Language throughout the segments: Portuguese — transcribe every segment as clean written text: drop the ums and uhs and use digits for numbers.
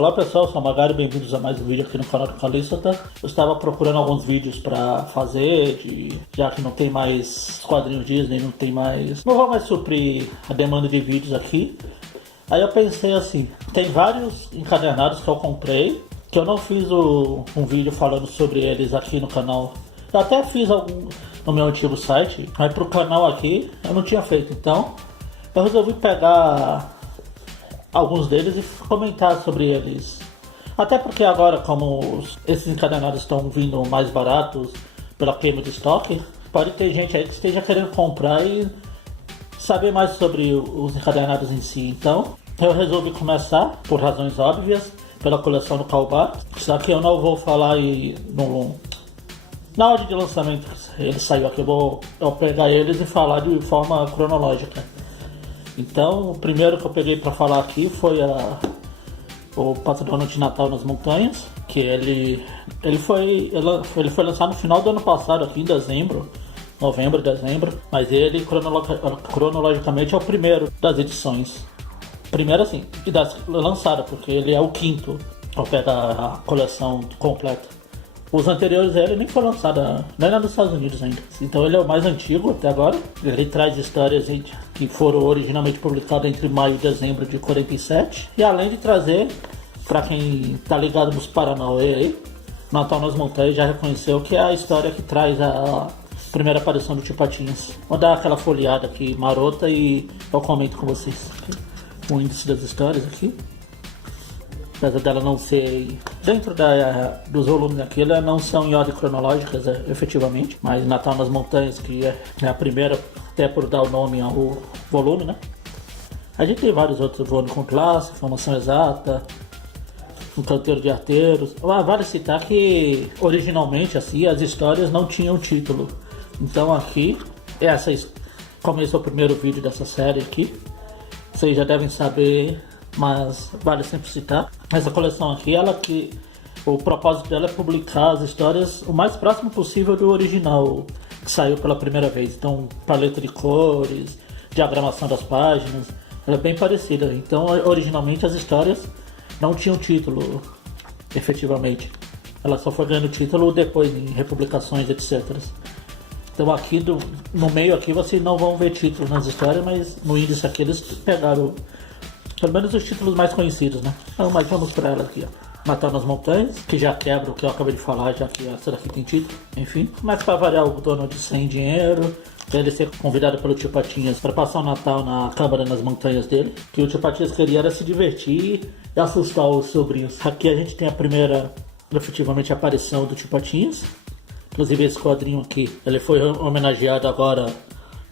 Olá pessoal, eu sou o Magari, bem-vindos a mais um vídeo aqui no canal do Calista. Eu estava procurando alguns vídeos para fazer, já que não tem mais quadrinhos Disney, não vou mais suprir a demanda de vídeos aqui. Aí eu pensei assim, tem vários encadernados que eu comprei, que eu não fiz um vídeo falando sobre eles aqui no canal. Eu até fiz algum no meu antigo site, mas pro canal aqui eu não tinha feito, então eu resolvi pegar alguns deles e comentar sobre eles. Até porque agora, como esses encadernados estão vindo mais baratos pela queima de estoque, pode ter gente aí que esteja querendo comprar e saber mais sobre os encadernados em si. Então eu resolvi começar, por razões óbvias, pela coleção do Cowboy. Só que eu não vou falar na ordem de lançamento ele saiu aqui, eu vou pegar eles e falar de forma cronológica. Então, o primeiro que eu peguei para falar aqui foi o Patrono de Natal nas Montanhas, que ele foi lançado no final do ano passado, aqui em novembro, dezembro, mas ele cronologicamente é o primeiro das edições. Primeiro assim, e lançada, porque ele é o quinto ao pegar a coleção completa. Os anteriores a ele nem foi lançado, nem lá nos Estados Unidos ainda. Então ele é o mais antigo até agora. Ele traz histórias que foram originalmente publicadas entre maio e dezembro de 47. E além de trazer, para quem tá ligado nos Paranauê aí, Natal nas Montanhas já reconheceu que é a história que traz a primeira aparição do Tio Patinhas. Vou dar aquela folheada aqui marota e eu comento com vocês o índice das histórias aqui. Apesar dela não ser dentro dos volumes aqui, elas não são em ordem cronológica, efetivamente, mas Natal nas Montanhas, que é a primeira, até por dar o nome ao volume, né? A gente tem vários outros volumes com classe, formação exata, um canteiro de arteiros. Vale citar que originalmente assim as histórias não tinham título. Então aqui, começou o primeiro vídeo dessa série aqui, vocês já devem saber, mas vale sempre citar. Essa coleção aqui, o propósito dela é publicar as histórias o mais próximo possível do original que saiu pela primeira vez. Então, paleta de cores, diagramação das páginas, ela é bem parecida. Então, originalmente as histórias não tinham título, efetivamente. Ela só foi ganhando título depois em republicações, etc. Então aqui no meio aqui vocês não vão ver título nas histórias, mas no índice aqui eles pegaram pelo menos os títulos mais conhecidos, né? Então, mas vamos para ela aqui, ó. Natal nas Montanhas, que já quebra o que eu acabei de falar, já que essa daqui tem título, enfim. Mas para variar, o Donald sem dinheiro, ele ser convidado pelo Tio Patinhas para passar o Natal na câmara nas montanhas dele. Que o Tio Patinhas queria era se divertir e assustar os sobrinhos. Aqui a gente tem a primeira, efetivamente, aparição do Tio Patinhas. Inclusive esse quadrinho aqui, ele foi homenageado agora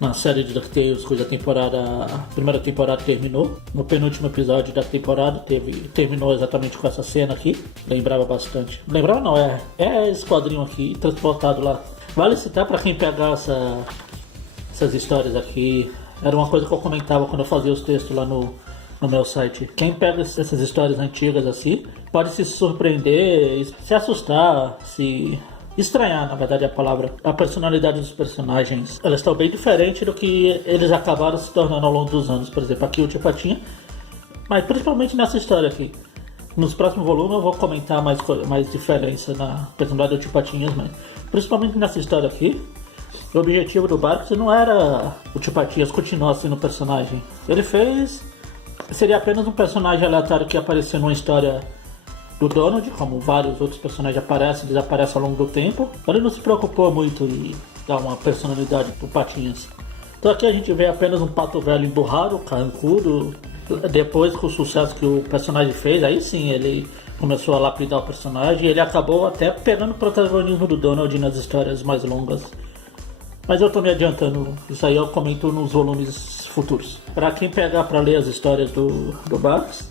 na série de DuckTales, cuja a primeira temporada terminou. No penúltimo episódio da temporada terminou exatamente com essa cena aqui. Lembrava bastante. Lembrava não, é esse quadrinho aqui transportado lá. Vale citar para quem pegar essas histórias aqui. Era uma coisa que eu comentava quando eu fazia os textos lá no meu site. Quem pega essas histórias antigas assim, pode se surpreender, se assustar, estranhar, na verdade, a palavra. A personalidade dos personagens, elas estão bem diferentes do que eles acabaram se tornando ao longo dos anos. Por exemplo, aqui o Tio Patinha, mas principalmente nessa história aqui. Nos próximos volumes eu vou comentar mais diferença na personalidade do Tio Patinhas, mas principalmente nessa história aqui, o objetivo do Barks não era o Tio Patinhas continuar sendo um personagem. Seria apenas um personagem aleatório que apareceu numa história do Donald, como vários outros personagens aparecem e desaparecem ao longo do tempo. Ele não se preocupou muito em dar uma personalidade pro Patinhas. Então aqui a gente vê apenas um pato velho emburrado, carrancudo. Depois, com o sucesso que o personagem fez, aí sim ele começou a lapidar o personagem e ele acabou até pegando o protagonismo do Donald nas histórias mais longas. Mas eu tô me adiantando, isso aí eu comento nos volumes futuros. Para quem pegar para ler as histórias do Barks,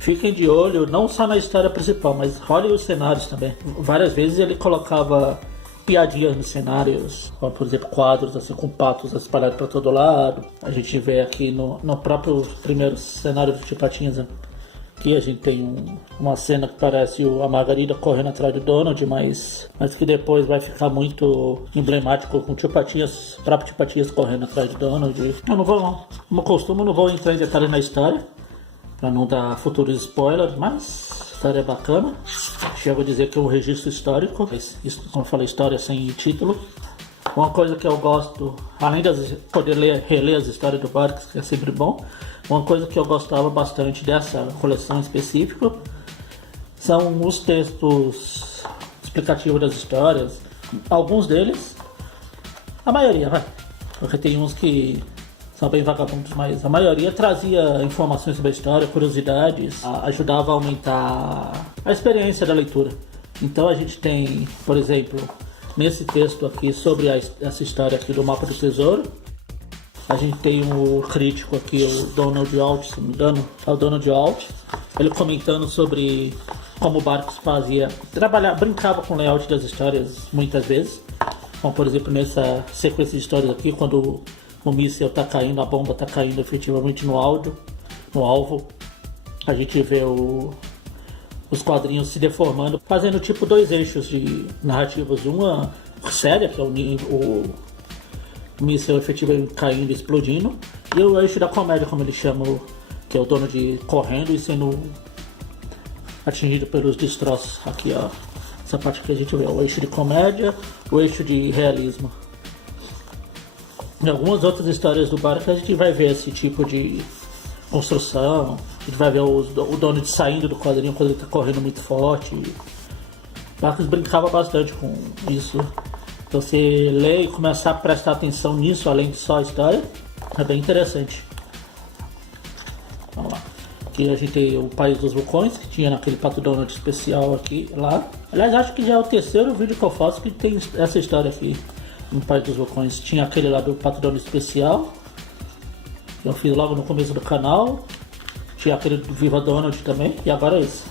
fiquem de olho, não só na história principal, mas olhem os cenários também. Várias vezes ele colocava piadinhas nos cenários, como por exemplo quadros assim com patos espalhados para todo lado. A gente vê aqui no próprio primeiro cenário do Tio Patinhas, aqui a gente tem uma cena que parece a Margarida correndo atrás do Donald, mas que depois vai ficar muito emblemático com o próprio Tio Patinhas correndo atrás do Donald. Eu não vou, como costumo, não vou entrar em detalhes na história. para não dar futuros spoilers, mas a história é bacana. Chego a dizer que é um registro histórico, como eu falei, história sem título. Uma coisa que eu gosto, além de poder reler as histórias do Barks, que é sempre bom, uma coisa que eu gostava bastante dessa coleção específica são os textos explicativos das histórias. Alguns deles, a maioria, porque tem uns que são bem vagabundos, mas a maioria trazia informações sobre a história, curiosidades, ajudava a aumentar a experiência da leitura. Então a gente tem, por exemplo, nesse texto aqui sobre essa história aqui do Mapa do Tesouro, a gente tem o crítico aqui, o Donald Alt, se não me engano, é o Donald Alt, ele comentando sobre como o Barks brincava com o layout das histórias muitas vezes, como por exemplo nessa sequência de histórias aqui, quando o míssil está caindo, a bomba está caindo efetivamente no alvo, a gente vê os quadrinhos se deformando, fazendo tipo dois eixos de narrativas, uma séria, que é o míssil efetivamente caindo e explodindo, e o eixo da comédia, como eles chamam, que é o dono de correndo e sendo atingido pelos destroços. Aqui, ó, essa parte que a gente vê, o eixo de comédia, o eixo de realismo. Em algumas outras histórias do Barks a gente vai ver esse tipo de construção, a gente vai ver o dono saindo do quadrinho quando ele está correndo muito forte. Barks brincava bastante com isso. Então você lê e começar a prestar atenção nisso, além de só a história, é bem interessante. Vamos lá. Aqui a gente tem o País dos Vulcões, que tinha naquele Pato Donald especial aqui, lá. Aliás, acho que já é o terceiro vídeo que eu faço que tem essa história aqui no País dos Vulcões. Tinha aquele lá do Pato Donald especial, que eu fiz logo no começo do canal. Tinha aquele do Viva Donald também, e agora é esse.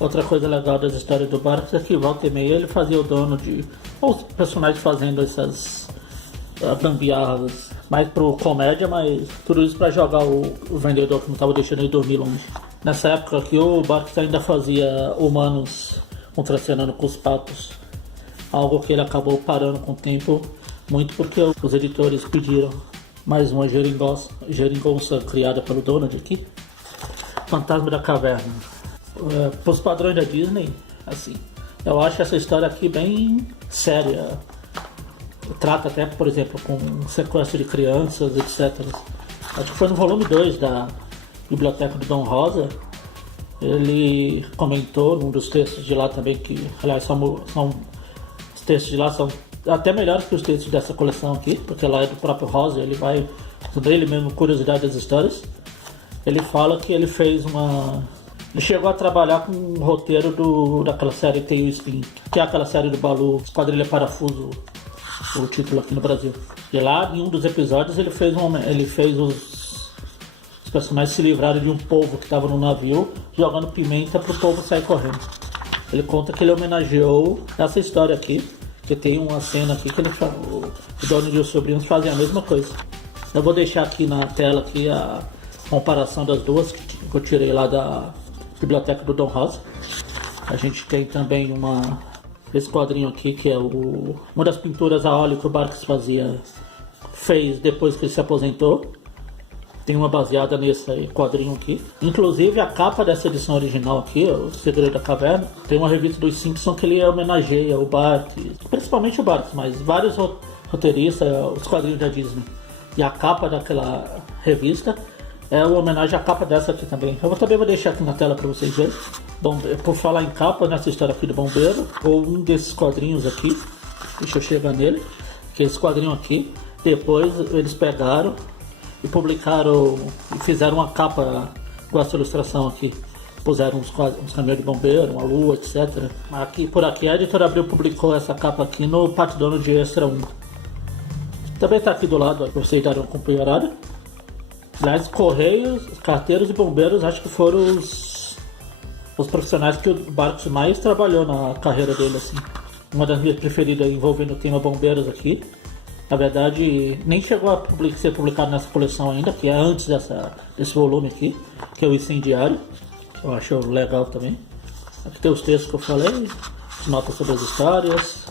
Outra coisa legal das histórias do Barks é que volta e meia ele fazia o dono de... ou os personagens fazendo essas gambiarras mais pro comédia, mas tudo isso para jogar o vendedor que não estava deixando ele dormir longe. Nessa época aqui o Barks ainda fazia humanos contracenando com os patos, algo que ele acabou parando com o tempo, muito porque os editores pediram. Mais uma geringonça criada pelo Donald aqui. Fantasma da Caverna. Para os padrões da Disney, assim, eu acho essa história aqui bem séria. Trata até, por exemplo, com sequestro de crianças, etc. Acho que foi no volume 2 da Biblioteca do Dom Rosa. Ele comentou num dos textos de lá também, que aliás os textos de lá são até melhores que os textos dessa coleção aqui, porque lá é do próprio Rosa, ele vai sobre ele mesmo, curiosidade das histórias. Ele fala que ele fez ele chegou a trabalhar com um roteiro daquela série Tail Spin, que é aquela série do Balu, Esquadrilha Parafuso, o título aqui no Brasil. E lá, em um dos episódios, ele fez os personagens se livrarem de um polvo que estava no navio, jogando pimenta para o polvo sair correndo. Ele conta que ele homenageou essa história aqui, que tem uma cena aqui que o Donald e os sobrinhos fazem a mesma coisa. Eu vou deixar aqui na tela aqui a comparação das duas que eu tirei lá da Biblioteca do Dom Rosa. A gente tem também esse quadrinho aqui que é uma das pinturas a óleo que o Barks fez depois que ele se aposentou. Tem uma baseada nesse quadrinho aqui. Inclusive a capa dessa edição original aqui, O Segredo da Caverna, tem uma revista dos Simpsons que ele homenageia o Barks, principalmente o Barks, mas vários roteiristas, os quadrinhos da Disney. E a capa daquela revista é uma homenagem à capa dessa aqui também. Eu também vou deixar aqui na tela para vocês verem. Bom, por falar em capa, nessa história aqui do Bombeiro, ou um desses quadrinhos aqui, deixa eu chegar nele, que é esse quadrinho aqui. Depois eles pegaram e publicaram e fizeram uma capa com essa ilustração aqui. Puseram uns caminhões de bombeiro, uma lua, etc. Por aqui a Editora Abril publicou essa capa aqui no Pato Donald de Extra 1. Também está aqui do lado, para vocês darem uma acompanhada. Aliás, Correios, Carteiros e Bombeiros acho que foram os profissionais que o Barks mais trabalhou na carreira dele, assim. Uma das minhas preferidas envolvendo o tema Bombeiros aqui. Na verdade, nem chegou a ser publicado nessa coleção ainda, que é antes desse volume aqui, que é o Incendiário. Eu acho legal também. Aqui tem os textos que eu falei, as notas sobre as histórias.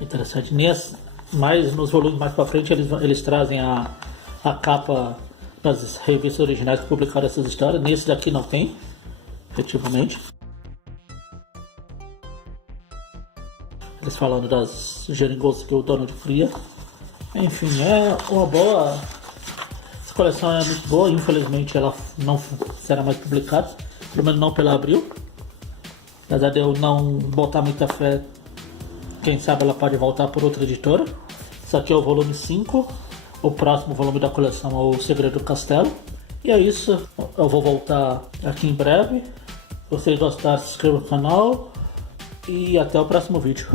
Interessante. Mas nos volumes mais pra frente eles trazem a capa nas revistas originais que publicaram essas histórias. Nesse daqui não tem, efetivamente. Eles falando das geringonças que o Donald cria. Enfim, é uma boa... Essa coleção é muito boa, infelizmente ela não será mais publicada, pelo menos não pela Abril. Apesar de eu não botar muita fé, quem sabe ela pode voltar por outra editora. Isso aqui é o volume 5, o próximo volume da coleção é o Segredo do Castelo. E é isso, eu vou voltar aqui em breve. Se vocês gostaram, se inscrevam no canal e até o próximo vídeo.